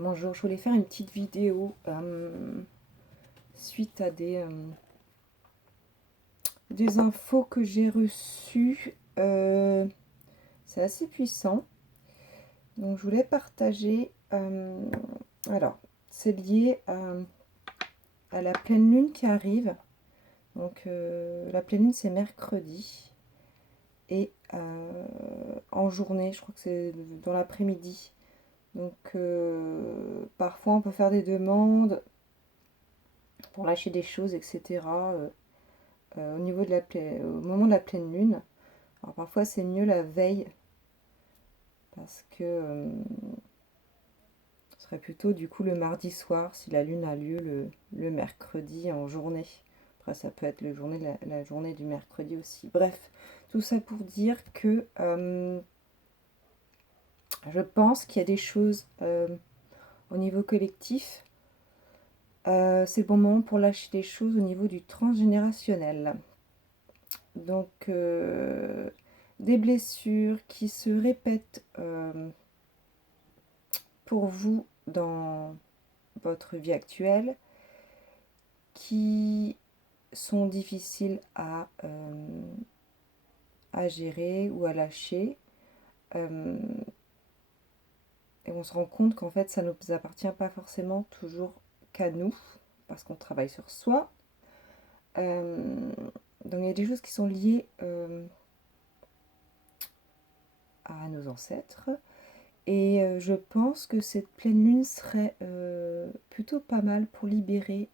Bonjour, je voulais faire une petite vidéo suite à des infos que j'ai reçues. C'est assez puissant, donc je voulais partager. Alors, c'est lié à la pleine lune qui arrive. Donc, la pleine lune, c'est mercredi. Et en journée, je crois que c'est dans l'après-midi. Donc, parfois, on peut faire des demandes pour lâcher des choses, etc. Au niveau de au moment de la pleine lune. Alors parfois c'est mieux la veille parce que ce serait plutôt du coup le mardi soir si la lune a lieu le mercredi en journée. Après ça peut être la journée du mercredi aussi. Bref, tout ça pour dire que je pense qu'il y a des choses au niveau collectif. C'est le bon moment pour lâcher des choses au niveau du transgénérationnel. Donc, des blessures qui se répètent pour vous dans votre vie actuelle, qui sont difficiles à gérer ou à lâcher. Et on se rend compte qu'en fait, ça ne nous appartient pas forcément toujours qu'à nous, parce qu'on travaille sur soi. Donc, il y a des choses qui sont liées à nos ancêtres. Et je pense que cette pleine lune serait plutôt pas mal pour libérer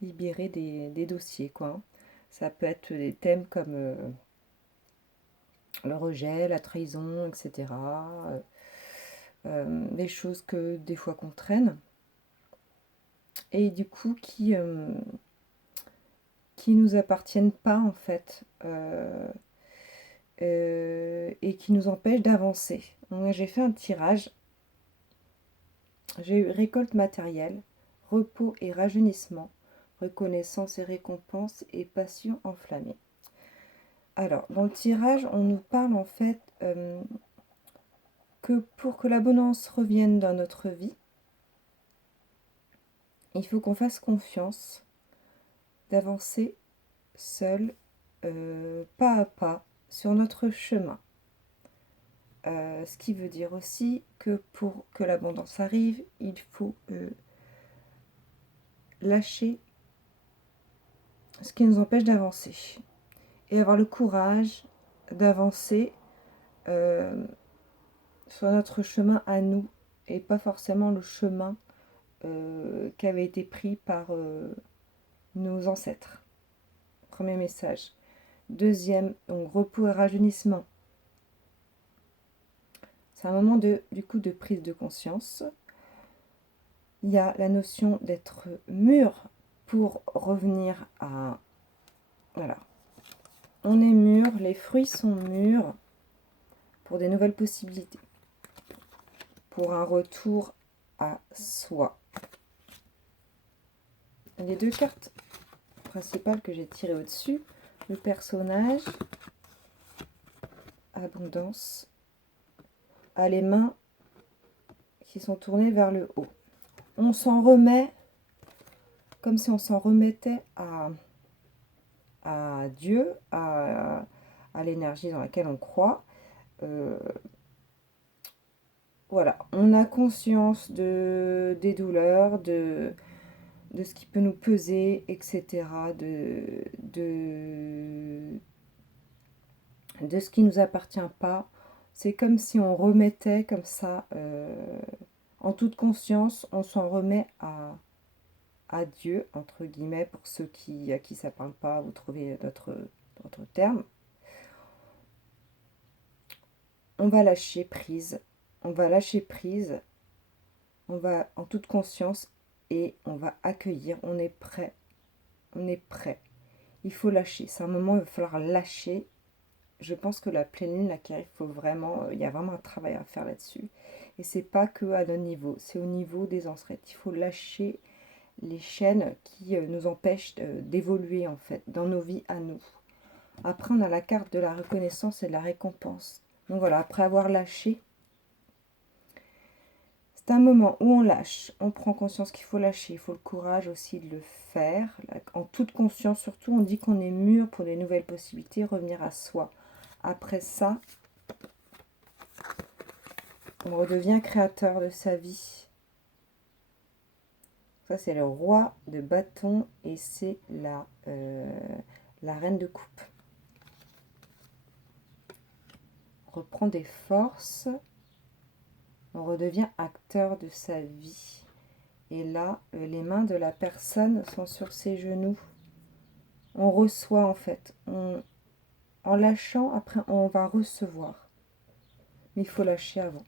libérer des dossiers, quoi. Ça peut être des thèmes comme le rejet, la trahison, etc. Des choses que des fois qu'on traîne et du coup qui nous appartiennent pas en fait. Et qui nous empêche d'avancer. Donc, j'ai fait un tirage. J'ai eu récolte matérielle, repos et rajeunissement, reconnaissance et récompense et passion enflammée. Alors, dans le tirage, on nous parle en fait que pour que l'abondance revienne dans notre vie, il faut qu'on fasse confiance, d'avancer seul, pas à pas, sur notre chemin. Ce qui veut dire aussi que pour que l'abondance arrive, il faut lâcher ce qui nous empêche d'avancer et avoir le courage d'avancer sur notre chemin à nous et pas forcément le chemin qui avait été pris par nos ancêtres. Premier message. Deuxième, donc repos et rajeunissement. C'est un moment du coup de prise de conscience. Il y a la notion d'être mûr pour revenir à... Voilà. On est mûr, les fruits sont mûrs pour des nouvelles possibilités. Pour un retour à soi. Les deux cartes principales que j'ai tirées au-dessus, le personnage, abondance, a les mains qui sont tournées vers le haut. On s'en remet, comme si on s'en remettait à Dieu, à l'énergie dans laquelle on croit. Voilà, on a conscience des douleurs, de ce qui peut nous peser, etc., de ce qui ne nous appartient pas. C'est comme si on remettait comme ça, en toute conscience, on s'en remet à Dieu, entre guillemets, pour ceux à qui ça ne parle pas, vous trouvez d'autres termes. On va lâcher prise, on va lâcher prise, on va en toute conscience et on va accueillir, on est prêt, on est prêt. Il faut lâcher, c'est un moment où il va falloir lâcher. Je pense que la pleine lune, là, qui arrive, il y a vraiment un travail à faire là-dessus. Et c'est pas que à notre niveau, c'est au niveau des ancêtres. Il faut lâcher les chaînes qui nous empêchent d'évoluer, en fait, dans nos vies à nous. Après, on a la carte de la reconnaissance et de la récompense. Donc voilà, après avoir lâché, c'est un moment où on lâche, on prend conscience qu'il faut lâcher, il faut le courage aussi de le faire, en toute conscience surtout. On dit qu'on est mûr pour des nouvelles possibilités, revenir à soi. Après ça, on redevient créateur de sa vie. Ça, c'est le roi de bâton et c'est la reine de coupe. On reprend des forces, on redevient acteur de sa vie. Et là, les mains de la personne sont sur ses genoux. On reçoit en fait. En lâchant, après, on va recevoir. Mais il faut lâcher avant.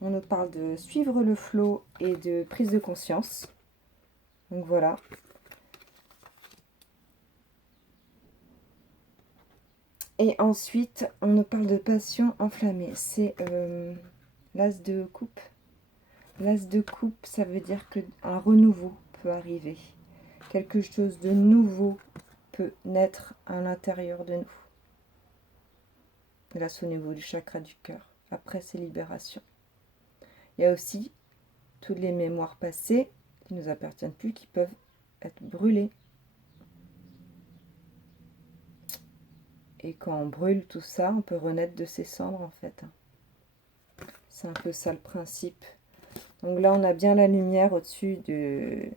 On nous parle de suivre le flot et de prise de conscience. Donc voilà. Et ensuite, on nous parle de passion enflammée. C'est l'as de coupe. L'as de coupe, ça veut dire qu'un renouveau peut arriver. Quelque chose de nouveau peut naître à l'intérieur de nous. Là, c'est au niveau du chakra du cœur. Après, c'est libération. Il y a aussi toutes les mémoires passées qui ne nous appartiennent plus, qui peuvent être brûlées. Et quand on brûle tout ça, on peut renaître de ses cendres, en fait. C'est un peu ça le principe. Donc là, on a bien la lumière au-dessus de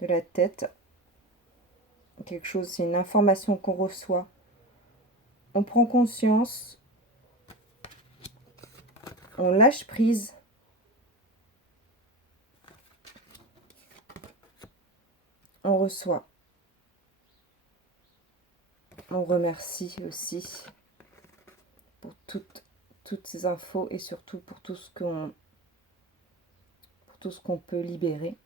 la tête. Quelque chose, c'est une information qu'on reçoit. On prend conscience. On lâche prise. On reçoit. On remercie aussi pour toutes ces infos et surtout pour tout ce qu'on peut libérer.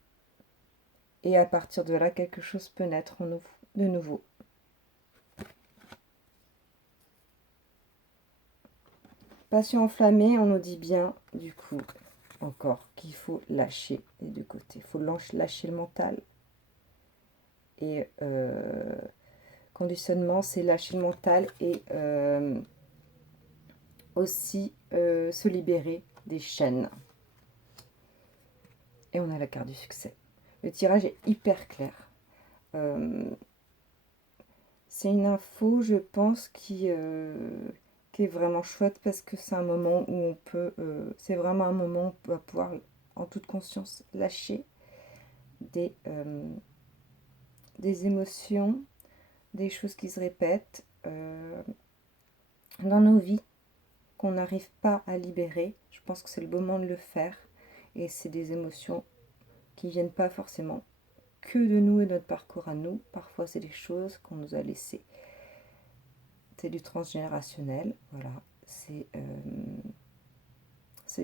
Et à partir de là, quelque chose peut naître de nouveau. Passion enflammée, on nous dit bien, du coup, encore, qu'il faut lâcher les deux côtés. Il faut lâcher le mental. Et conditionnement, c'est lâcher le mental et aussi se libérer des chaînes. Et on a la carte du succès. Le tirage est hyper clair. C'est une info, je pense, qui est vraiment chouette parce que c'est un moment où on peut... c'est vraiment un moment où on va pouvoir, en toute conscience, lâcher des émotions, des choses qui se répètent dans nos vies, qu'on n'arrive pas à libérer. Je pense que c'est le moment de le faire. Et c'est des émotions qui viennent pas forcément que de nous et de notre parcours à nous. Parfois, c'est des choses qu'on nous a laissées. C'est du transgénérationnel, voilà. C'est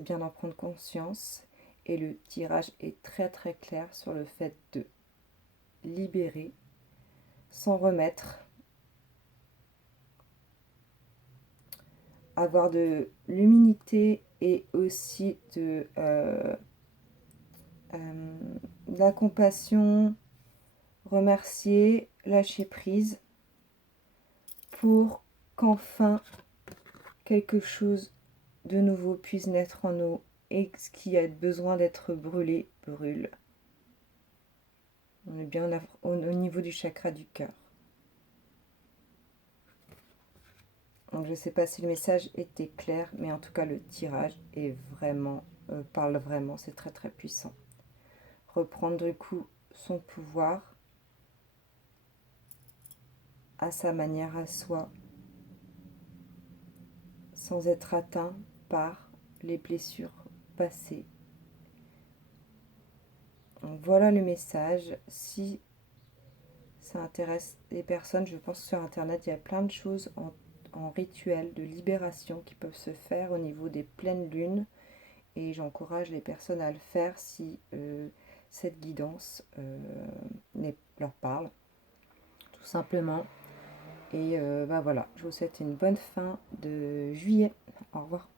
bien d'en prendre conscience. Et le tirage est très très clair sur le fait de libérer, s'en remettre, avoir de l'humilité et aussi de la compassion, remercier, lâcher prise pour qu'enfin quelque chose de nouveau puisse naître en nous et ce qui a besoin d'être brûlé, brûle. On est bien au niveau du chakra du cœur. Donc je ne sais pas si le message était clair, mais en tout cas le tirage est vraiment, parle vraiment, c'est très très puissant. Reprendre du coup son pouvoir à sa manière à soi, sans être atteint par les blessures passées. Donc voilà le message. Si ça intéresse les personnes, je pense que sur internet il y a plein de choses en rituel de libération qui peuvent se faire au niveau des pleines lunes et j'encourage les personnes à le faire si cette guidance leur parle tout simplement. Et voilà, je vous souhaite une bonne fin de juillet. Au revoir.